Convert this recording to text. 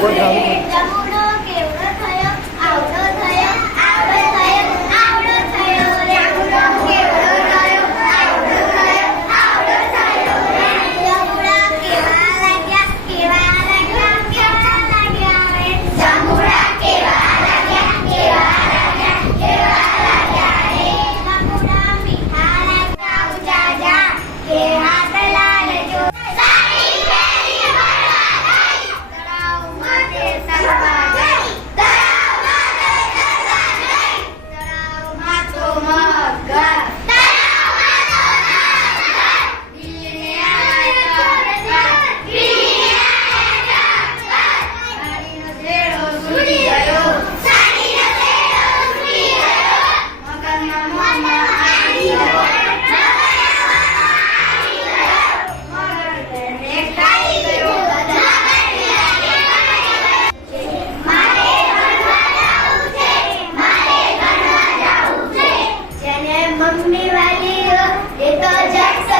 encuentran Valio, Little Jackson.